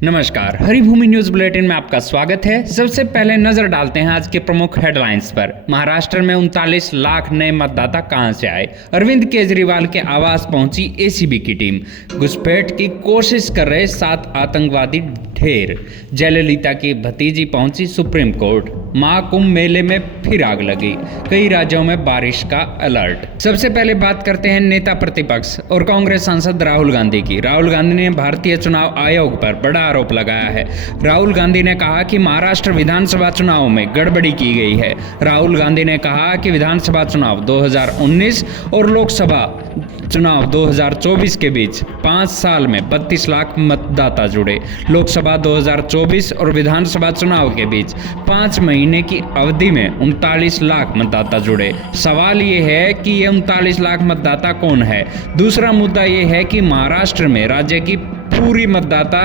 नमस्कार, Haribhoomi news bulletin में आपका स्वागत है। सबसे पहले नजर डालते हैं आज के प्रमुख हेडलाइंस पर। महाराष्ट्र में 39 लाख नए मतदाता कहां से आए? अरविंद केजरीवाल के आवास पहुंची एसीबी की टीम। घुसपैठ की कोशिश कर रहे 7 आतंकवादी ढेर। जयललिता की भतीजी पहुंची सुप्रीम कोर्ट। महाकुंभ मेले में फिर आग लगी। कई राज्यों में बारिश का अलर्ट। सबसे पहले बात करते हैं नेता प्रतिपक्ष और कांग्रेस सांसद राहुल गांधी की। राहुल गांधी ने भारतीय चुनाव आयोग पर बड़ा आरोप लगाया है। राहुल गांधी ने कहा कि महाराष्ट्र विधानसभा चुनाव में गड़बड़ी की गई है। राहुल गांधी ने कहा कि विधानसभा चुनाव 2019 और लोकसभा चुनाव 2024 के बीच 5 साल में 32 लाख मतदाता जुड़े। लोकसभा 2024 और विधानसभा चुनाव के बीच 5 महीने की अवधि में 39 लाख मतदाता जुड़े। सवाल ये है कि ये 39 लाख मतदाता कौन है? दूसरा मुद्दा ये है कि महाराष्ट्र में राज्य की पूरी मतदाता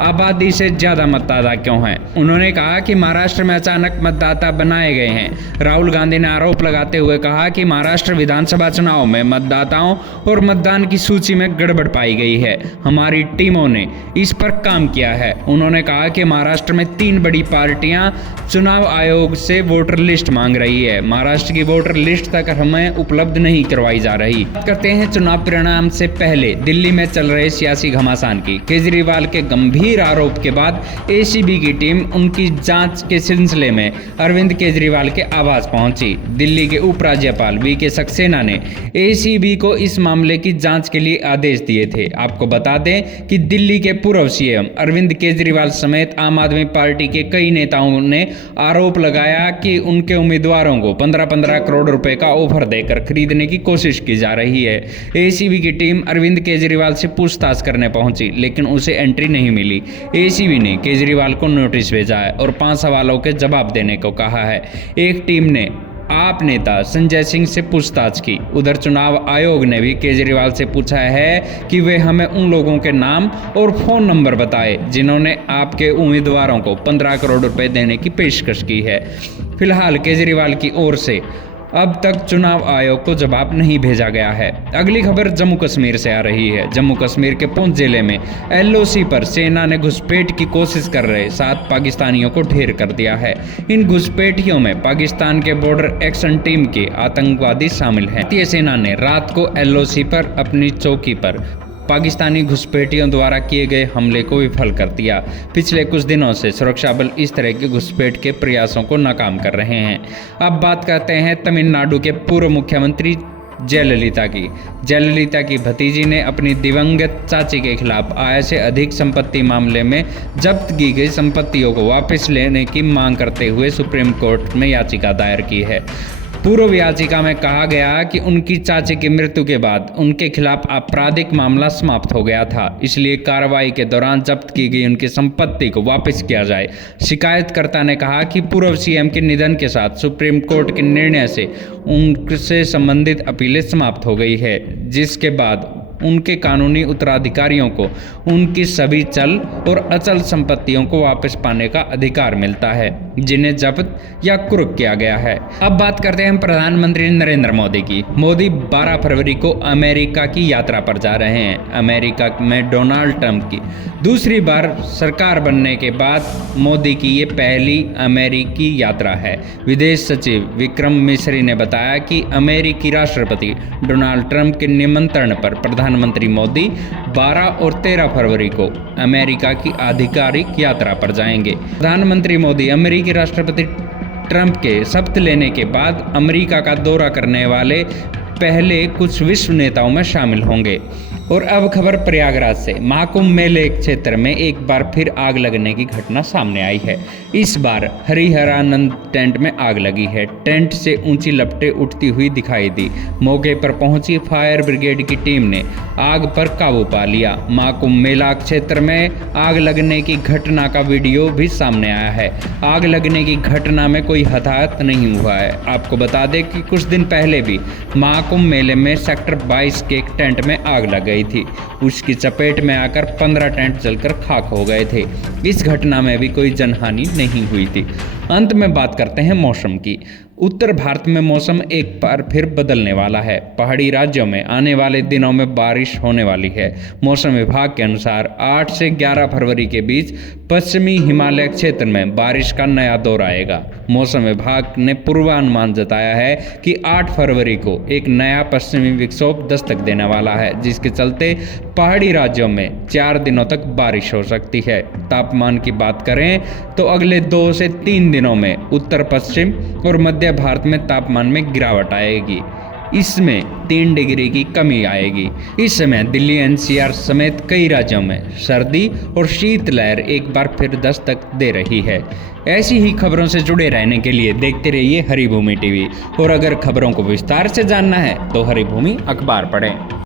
आबादी से ज्यादा मतदाता क्यों हैं? उन्होंने कहा कि महाराष्ट्र में अचानक मतदाता बनाए गए हैं। राहुल गांधी ने आरोप लगाते हुए कहा कि महाराष्ट्र विधानसभा चुनाव में मतदाताओं और मतदान की सूची में गड़बड़ पाई गई है। हमारी टीमों ने इस पर काम किया है। उन्होंने कहा कि महाराष्ट्र में 3 बड़ी पार्टियां चुनाव आयोग से वोटर लिस्ट मांग रही है। महाराष्ट्र की वोटर लिस्ट तक हमें उपलब्ध नहीं करवाई जा रही। बात करते हैं चुनाव परिणाम से पहले दिल्ली में चल रहे सियासी घमासान की। केजरीवाल के गंभीर आरोप के बाद एसीबी की टीम उनकी जांच के सिलसिले में अरविंद केजरीवाल के आवास पहुंची। दिल्ली के उपराज्यपाल वीके सक्सेना ने एसीबी को इस मामले की जांच के लिए आदेश दिए थे। आपको बता दें कि दिल्ली के पूर्व सीएम अरविंद केजरीवाल समेत आम आदमी पार्टी के कई नेताओं ने आरोप लगाया कि उनके उम्मीदवारों को 15-15 करोड़ रुपए का ऑफर देकर खरीदने की कोशिश की जा रही है। एसीबी की टीम अरविंद केजरीवाल से पूछताछ करने पहुंची, लेकिन उसे एंट्री नहीं मिली। एसीबी ने केजरीवाल को नोटिस भेजा है और 5 सवालों के जवाब देने को कहा है। एक टीम ने आप नेता संजय सिंह से पूछताछ की। उधर चुनाव आयोग ने भी केजरीवाल से पूछा है कि वे हमें उन लोगों के नाम और फोन नंबर बताए जिन्होंने आपके उम्मीदवारों को 15 करोड़ रुपए देने की पेशकश की है। फिलहाल केजरीवाल की ओर से अब तक चुनाव आयोग को जवाब नहीं भेजा गया है। अगली खबर जम्मू कश्मीर से आ रही है। जम्मू कश्मीर के पुंछ जिले में एलओसी पर सेना ने घुसपैठ की कोशिश कर रहे 7 पाकिस्तानियों को ढेर कर दिया है। इन घुसपैठियों में पाकिस्तान के बॉर्डर एक्शन टीम के आतंकवादी शामिल हैं। भारतीय सेना ने रात को एलओसी पर अपनी चौकी पर पाकिस्तानी घुसपैठियों द्वारा किए गए हमले को विफल कर दिया। पिछले कुछ दिनों से सुरक्षा बल इस तरह के घुसपैठ के प्रयासों को नाकाम कर रहे हैं। अब बात करते हैं तमिलनाडु के पूर्व मुख्यमंत्री जयललिता की। जयललिता की भतीजी ने अपनी दिवंगत चाची के खिलाफ आय से अधिक संपत्ति मामले में जब्त की गई संपत्तियों को वापस लेने की मांग करते हुए सुप्रीम कोर्ट में याचिका दायर की है। पूर्व याचिका में कहा गया कि उनकी चाची की मृत्यु के बाद उनके खिलाफ आपराधिक मामला समाप्त हो गया था, इसलिए कार्रवाई के दौरान जब्त की गई उनकी संपत्ति को वापस किया जाए। शिकायतकर्ता ने कहा कि पूर्व सीएम के निधन के साथ सुप्रीम कोर्ट के निर्णय से उनसे संबंधित अपीलें समाप्त हो गई है, जिसके बाद उनके कानूनी उत्तराधिकारियों को उनकी सभी चल और अचल संपत्तियों को वापस पाने का अधिकार मिलता है, जिन्हें जब्त या कुर्क किया गया है। अब बात करते हैं प्रधानमंत्री नरेंद्र मोदी की। मोदी 12 फरवरी को अमेरिका की यात्रा पर जा रहे हैं। अमेरिका में डोनाल्ड ट्रंप की दूसरी बार सरकार बनने के बाद मोदी की ये पहली अमेरिकी यात्रा है। विदेश सचिव विक्रम मिस्री ने बताया कि अमेरिकी राष्ट्रपति डोनाल्ड ट्रंप के निमंत्रण पर प्रधानमंत्री मोदी 12 और 13 फरवरी को अमेरिका की आधिकारिक यात्रा पर जाएंगे। प्रधानमंत्री मोदी अमेरिकी राष्ट्रपति ट्रंप के शपथ लेने के बाद अमेरिका का दौरा करने वाले पहले कुछ विश्व नेताओं में शामिल होंगे। और अब खबर प्रयागराज से। महाकुंभ मेले क्षेत्र में एक बार फिर आग लगने की घटना सामने आई है। इस बार हरिहरानंद टेंट में आग लगी है। टेंट से ऊंची लपटें उठती हुई दिखाई दी। मौके पर पहुंची फायर ब्रिगेड की टीम ने आग पर काबू पा लिया। महाकुंभ मेला क्षेत्र में आग लगने की घटना का वीडियो भी सामने आया है। आग लगने की घटना में कोई हताहत नहीं हुआ है। आपको बता दें कि कुछ दिन पहले भी महाकुंभ मेले में सेक्टर 22 के एक टेंट में आग लग गई थी। उसकी चपेट में आकर 15 टेंट जलकर खाक हो गए थे। इस घटना में भी कोई जनहानि नहीं हुई थी। अंत में बात करते हैं मौसम की। उत्तर भारत में मौसम एक बार फिर बदलने वाला है। पहाड़ी राज्यों में आने वाले दिनों में बारिश होने वाली है। मौसम विभाग के अनुसार 8 से 11 फरवरी के बीच पश्चिमी हिमालय क्षेत्र में बारिश का नया दौर आएगा। मौसम विभाग ने पूर्वानुमान जताया है कि 8 फरवरी को एक नया पश्चिमी विक्षोभ दस्तक देने वाला है, जिसके चलते पहाड़ी राज्यों में 4 दिनों तक बारिश हो सकती है। तापमान की बात करें तो अगले 2 से 3 दिनों में उत्तर पश्चिम और मध्य भारत में तापमान में गिरावट आएगी। इसमें 3 डिग्री की कमी आएगी। इस समय दिल्ली एनसीआर समेत कई राज्यों में सर्दी और शीतलहर एक बार फिर दस्तक दे रही है। ऐसी ही खबरों से जुड़े रहने के लिए देखते रहिए हरिभूमि टीवी, और अगर खबरों को विस्तार से जानना है तो हरिभूमि अखबार पढ़ें।